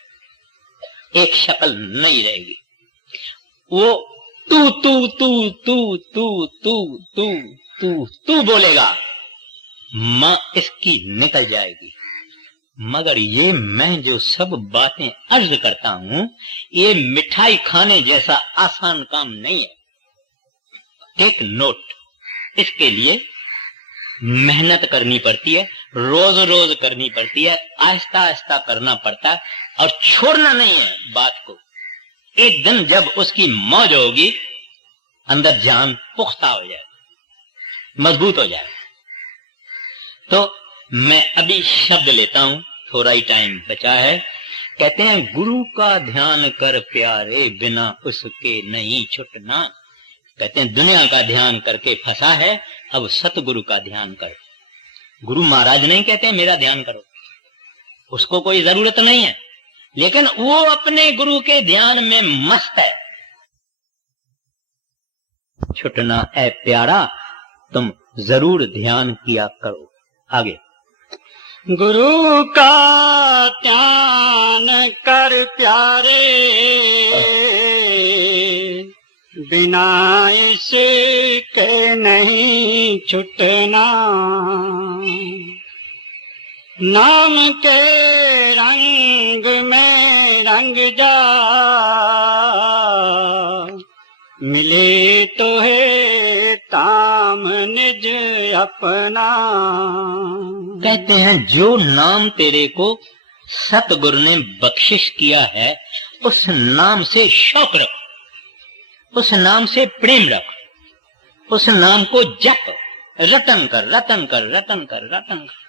एक शक्ल नहीं रहेगी। वो तू तू तू तू तू तू तू तू तू बोलेगा, मां इसकी निकल जाएगी। मगर ये मैं जो सब बातें अर्ज करता हूं, ये मिठाई खाने जैसा आसान काम नहीं है। टेक नोट, इसके लिए मेहनत करनी पड़ती है, रोज रोज करनी पड़ती है, आहिस्ता आहिस्ता करना पड़ता है, और छोड़ना नहीं है बात को। एक दिन जब उसकी मौज होगी, अंदर जान पुख्ता हो जाए, मजबूत हो जाए। तो मैं अभी शब्द लेता हूं, थोड़ा ही टाइम बचा है। कहते हैं, गुरु का ध्यान कर प्यारे, बिना उसके नहीं छुटना। कहते हैं दुनिया का ध्यान करके फंसा है, अब सतगुरु का ध्यान कर। गुरु महाराज नहीं कहते मेरा ध्यान करो, उसको कोई जरूरत नहीं है, लेकिन वो अपने गुरु के ध्यान में मस्त है। छुटना है प्यारा, तुम जरूर ध्यान किया करो। आगे, गुरु का ध्यान कर प्यारे, बिना इसके नहीं छुटना। नाम के रंग में रंग जा, मिले तो है ताम निज अपना। कहते हैं जो नाम तेरे को सतगुरु ने बख्शिश किया है, उस नाम से शौक रख, उस नाम से प्रेम रख, उस नाम को जप, रटन कर, रटन कर, रटन कर, रटन कर।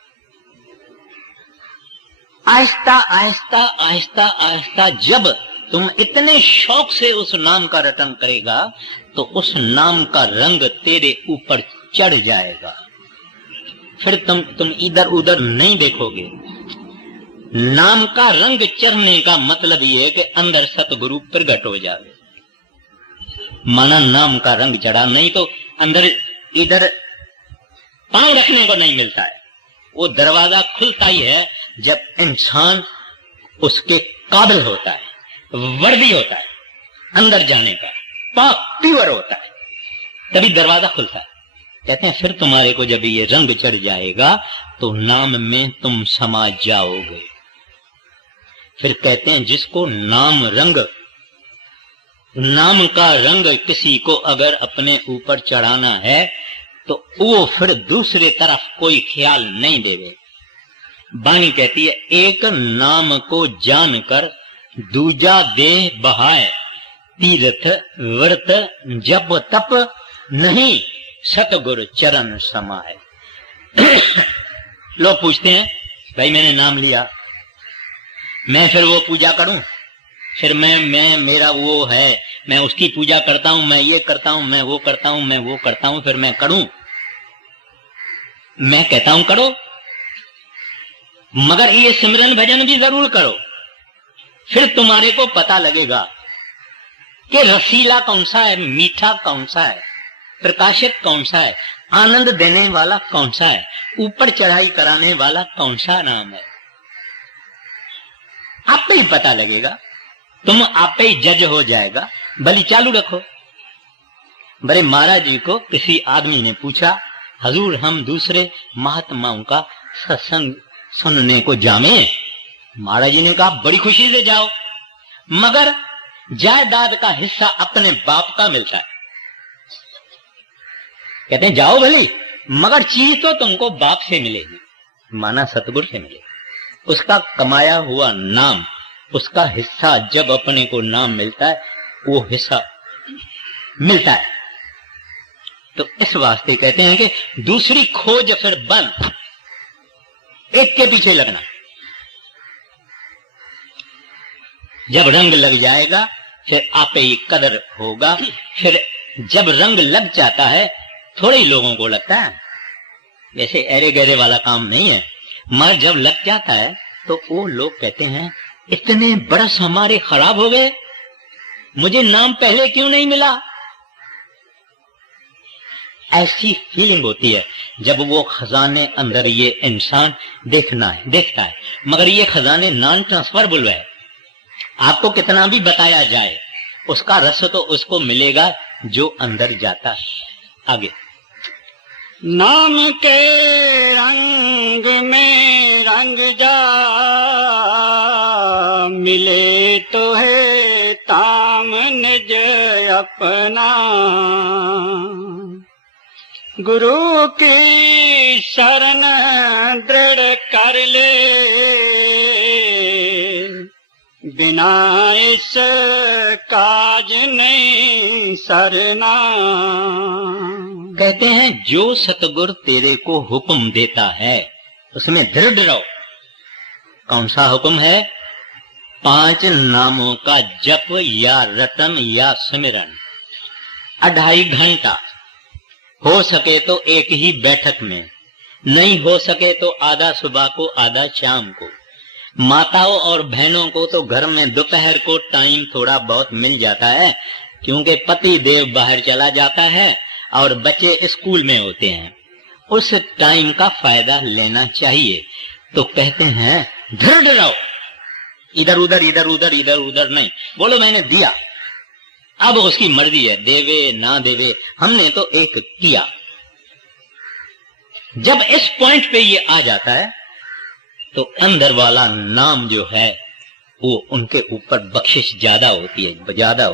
आहिस्ता आहिस्ता आहिस्ता आहिस्ता जब तुम इतने शौक से उस नाम का रटन करेगा, तो उस नाम का रंग तेरे ऊपर चढ़ जाएगा। फिर तुम इधर उधर नहीं देखोगे। नाम का रंग चढ़ने का मतलब यह है कि अंदर सतगुरु प्रकट हो जाए। माना नाम का रंग चढ़ा, नहीं तो अंदर इधर पांव रखने को नहीं मिलता है। वो दरवाजा खुलता ही है जब इंसान उसके काबिल होता है, वर्दी होता है अंदर जाने का, पाक प्योर होता है, तभी दरवाजा खुलता है। कहते हैं फिर तुम्हारे को जब ये रंग चढ़ जाएगा तो नाम में तुम समा जाओगे। फिर कहते हैं जिसको नाम रंग, नाम का रंग किसी को अगर अपने ऊपर चढ़ाना है तो वो फिर दूसरे तरफ कोई ख्याल नहीं देवे। बानी कहती है एक नाम को जानकर दूजा देह बहाए, तीर्थ व्रत जप तप नहीं सतगुरु चरण समाए। लोग पूछते हैं भाई मैंने नाम लिया, मैं फिर वो पूजा करूं, फिर मैं मेरा वो है, मैं उसकी पूजा करता हूं, मैं ये करता हूं, मैं वो करता हूं, मैं वो करता हूं, फिर मैं करूं। मैं कहता हूं करो, मगर ये सिमरन भजन भी जरूर करो। फिर तुम्हारे को पता लगेगा कि रसीला कौन सा है, मीठा कौन सा है। प्रकाशित कौन सा है, आनंद देने वाला कौन सा है, ऊपर चढ़ाई कराने वाला कौन सा नाम है, आप पे ही पता लगेगा, तुम आप पे ही जज हो जाएगा। बलि चालू रखो। बड़े महाराज जी को किसी आदमी ने पूछा, हजूर हम दूसरे महात्माओं का सत्संग सुनने को जामे। महाराज जी ने कहा बड़ी खुशी से जाओ, मगर जायदाद का हिस्सा अपने बाप का मिलता है। कहते हैं जाओ भली, मगर चीज तो तुमको बाप से मिलेगी, माना सतगुरु से मिलेगी। उसका कमाया हुआ नाम, उसका हिस्सा जब अपने को नाम मिलता है वो हिस्सा मिलता है। तो इस वास्ते कहते हैं कि दूसरी खोज फिर बंद, एक के पीछे लगना। जब रंग लग जाएगा फिर आपे ही कदर होगा। फिर जब रंग लग जाता है थोड़े ही लोगों को लगता है, वैसे अरे गहरे वाला काम नहीं है, मगर जब लग जाता है तो वो लोग कहते हैं इतने बरस हमारे खराब हो गए, मुझे नाम पहले क्यों नहीं मिला। ऐसी फीलिंग होती है जब वो खजाने अंदर ये इंसान देखता है, मगर ये खजाने नॉन ट्रांसफरेबल है। आपको कितना भी बताया जाए उसका रस तो उसको मिलेगा जो अंदर जाता है। आगे, नाम के रंग में रंग जा, मिले तो है ताम निज अपना। गुरु की शरण दृढ़ कर ले, बिना इस काज नहीं सरना। कहते हैं जो सतगुरु तेरे को हुक्म देता है उसमें दृढ़ रहो। कौन सा हुक्म है? 5 नामों का जप या रटन या सिमरन 2.5 घंटा, हो सके तो एक ही बैठक में, नहीं हो सके तो आधा सुबह को आधा शाम को। माताओं और बहनों को तो घर में दोपहर को टाइम थोड़ा बहुत मिल जाता है, क्योंकि पति देव बाहर चला जाता है और बच्चे स्कूल में होते हैं, उस टाइम का फायदा लेना चाहिए। तो कहते हैं दृढ़ रहो, इधर उधर इधर उधर इधर उधर नहीं। बोलो मैंने दिया, अब उसकी मर्जी है, देवे ना देवे, हमने तो एक किया। जब इस पॉइंट पे ये आ जाता है तो अंदर वाला नाम जो है वो उनके ऊपर बख्शिश ज्यादा होती है, ज्यादा।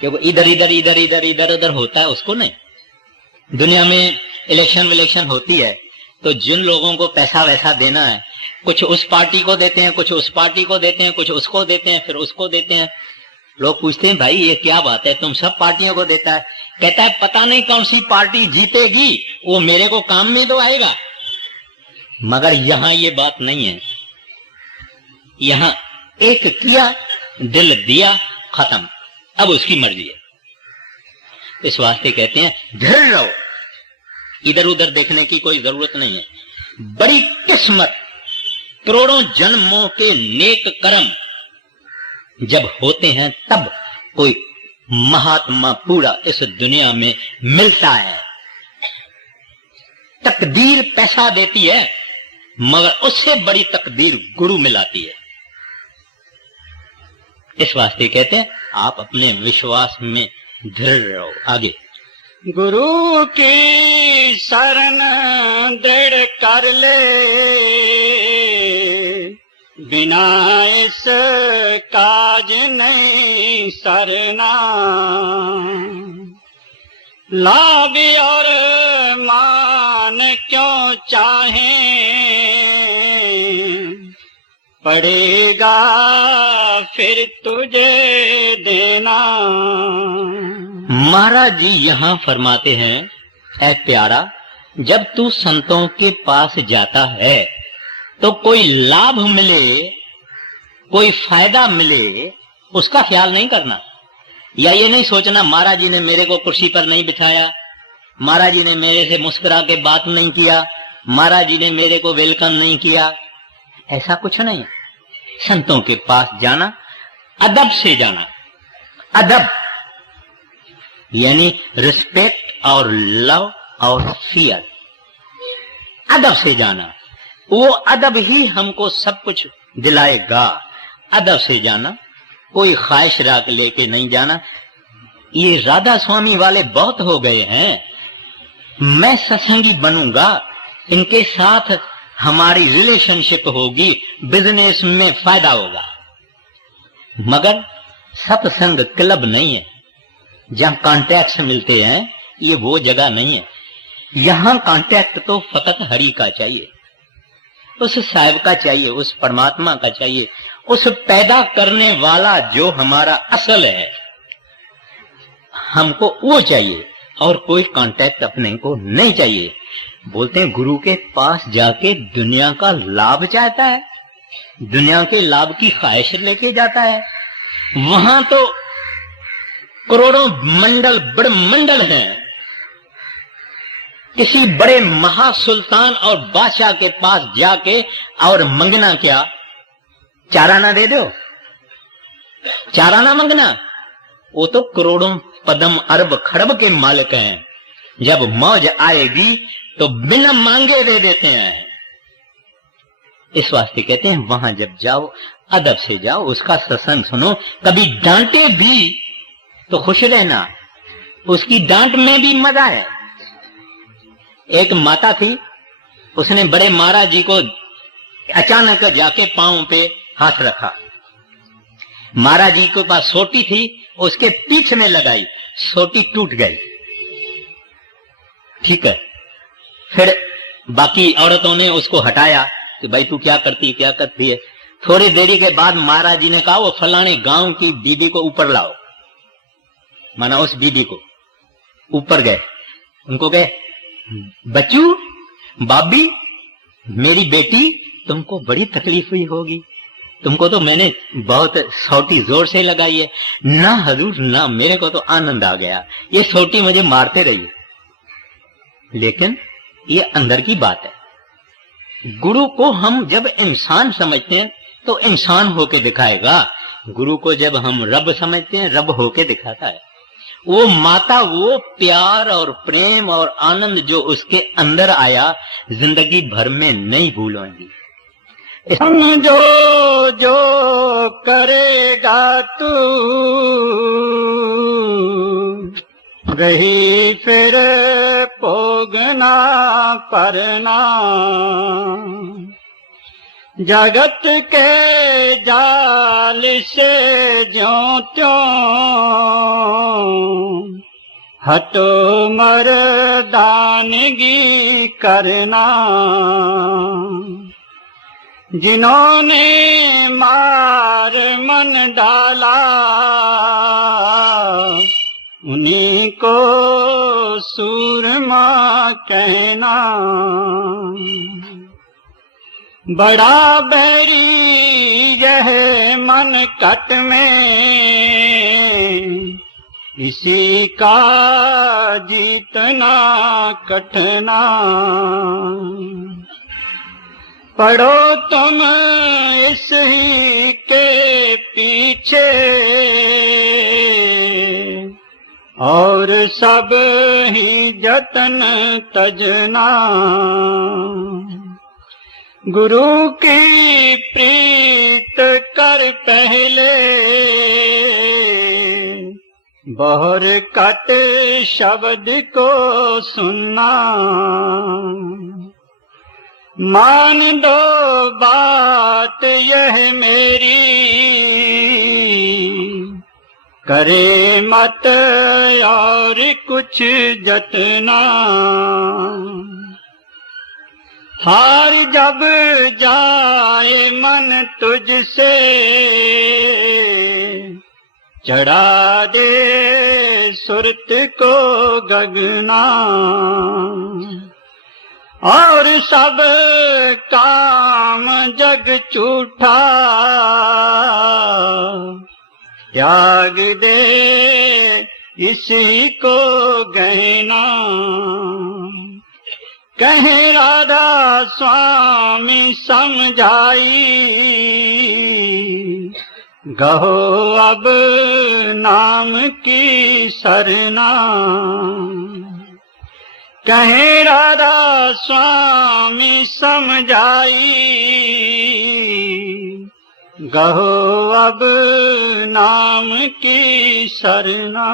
क्योंकि इधर इधर इधर इधर इधर उधर होता है उसको नहीं। दुनिया में इलेक्शन होती है तो जिन लोगों को पैसा वैसा देना है, कुछ उस पार्टी को देते हैं, कुछ उस पार्टी को देते हैं, कुछ उसको देते हैं, फिर उसको देते हैं। लोग पूछते हैं भाई ये क्या बात है, तुम सब पार्टियों को देता है? कहता है पता नहीं कौन सी पार्टी जीतेगी, वो मेरे को काम में तो आएगा। मगर यहां ये बात नहीं है, यहां एक किया, दिल दिया, खत्म, अब उसकी मर्जी है। इस वास्ते कहते हैं धैर्य रहो, इधर उधर देखने की कोई जरूरत नहीं है। बड़ी किस्मत, करोड़ों जन्मों के नेक कर्म जब होते हैं तब कोई महात्मा पूरा इस दुनिया में मिलता है। तकदीर पैसा देती है, मगर उससे बड़ी तकदीर गुरु मिलाती है। इस वास्ते कहते हैं आप अपने विश्वास में दृढ़ रहो। आगे, गुरु की शरण दृढ़ कर ले, बिना इस काज नहीं सरना। लाभ और मान क्यों चाहे, पड़ेगा फिर तुझे देना। महाराज जी यहां फरमाते हैं, ऐ प्यारा, जब तू संतों के पास जाता है तो कोई लाभ मिले, कोई फायदा मिले, उसका ख्याल नहीं करना। या ये नहीं सोचना महाराज जी ने मेरे को कुर्सी पर नहीं बिठाया, महाराज जी ने मेरे से मुस्कुरा के बात नहीं किया, महाराज जी ने मेरे को वेलकम नहीं किया, ऐसा कुछ नहीं। संतों के पास जाना, अदब से जाना। अदब यानी रिस्पेक्ट और लव और फियर, अदब से जाना। वो अदब ही हमको सब कुछ दिलाएगा। अदब से जाना, कोई ख्वाहिश राग लेके नहीं जाना। ये राधा स्वामी वाले बहुत हो गए हैं, मैं सत्संगी बनूंगा, इनके साथ हमारी रिलेशनशिप होगी, बिजनेस में फायदा होगा। मगर सत्संग क्लब नहीं है जहां कॉन्टैक्ट मिलते हैं, ये वो जगह नहीं है। यहां कॉन्टैक्ट तो फकत हरि का चाहिए, उस साहिब का चाहिए, उस परमात्मा का चाहिए, उस पैदा करने वाला जो हमारा असल है, हमको वो चाहिए और कोई कांटेक्ट अपने को नहीं चाहिए। बोलते हैं गुरु के पास जाके दुनिया का लाभ चाहता है, दुनिया के लाभ की ख्वाहिश लेके जाता है। वहां तो करोड़ों मंडल, बड़े मंडल हैं। किसी बड़े महासुल्तान और बादशाह के पास जाके और मंगना क्या, चाराना दे दो, चाराना मंगना। वो तो करोड़ों पदम अरब खरब के मालिक हैं, जब मौज आएगी तो बिना मांगे दे देते हैं। इस वास्ते कहते हैं वहां जब जाओ अदब से जाओ, उसका सत्संग सुनो, कभी डांटे भी तो खुश रहना, उसकी डांट में भी मजा है। एक माता थी, उसने बड़े महाराज जी को अचानक जाके पांव पे हाथ रखा। महाराज जी के पास सोटी थी, उसके पीठ में लगाई, सोटी टूट गई। ठीक है, फिर बाकी औरतों ने उसको हटाया कि भाई तू क्या करती है। थोड़ी देरी के बाद महाराज जी ने कहा वो फलाने गांव की बीबी को ऊपर लाओ। माना उस बीबी को ऊपर गए, उनको कहे बच्चू, बाबी, मेरी बेटी, तुमको बड़ी तकलीफ हुई होगी, तुमको तो मैंने बहुत सोटी जोर से लगाई है। ना हजूर ना, मेरे को तो आनंद आ गया, ये सोटी मुझे मारते रही। लेकिन ये अंदर की बात है। गुरु को हम जब इंसान समझते हैं तो इंसान होके दिखाएगा, गुरु को जब हम रब समझते हैं रब होके दिखाता है। वो माता, वो प्यार और प्रेम और आनंद जो उसके अंदर आया, जिंदगी भर में नहीं भूलेंगी। समझो जो करेगा तू, रही फिर भोगना परना। जगत के जाल से ज्यों त्यों हटो मर्दानगी करना। जिन्होंने मार मन डाला, उन्हीं को सूरमा कहना। बड़ा बैरी यह मन कट में, इसी का जीतना कठना। पढ़ो तुम इस ही के पीछे, और सब ही जतन तजना। गुरु की प्रीत कर पहले, बहुर कट शब्द को सुनना। मान दो बात यह मेरी, करे मत और कुछ जतना। हार जब जाए मन तुझसे, चढ़ा दे सुरत को गगना। और सब काम जग झूठा, त्याग दे इसी को गहना। कहे राधा स्वामी समझाई, गहो अब नाम की सरना, कहे राधा स्वामी समझाई, गहो अब नाम की सरना।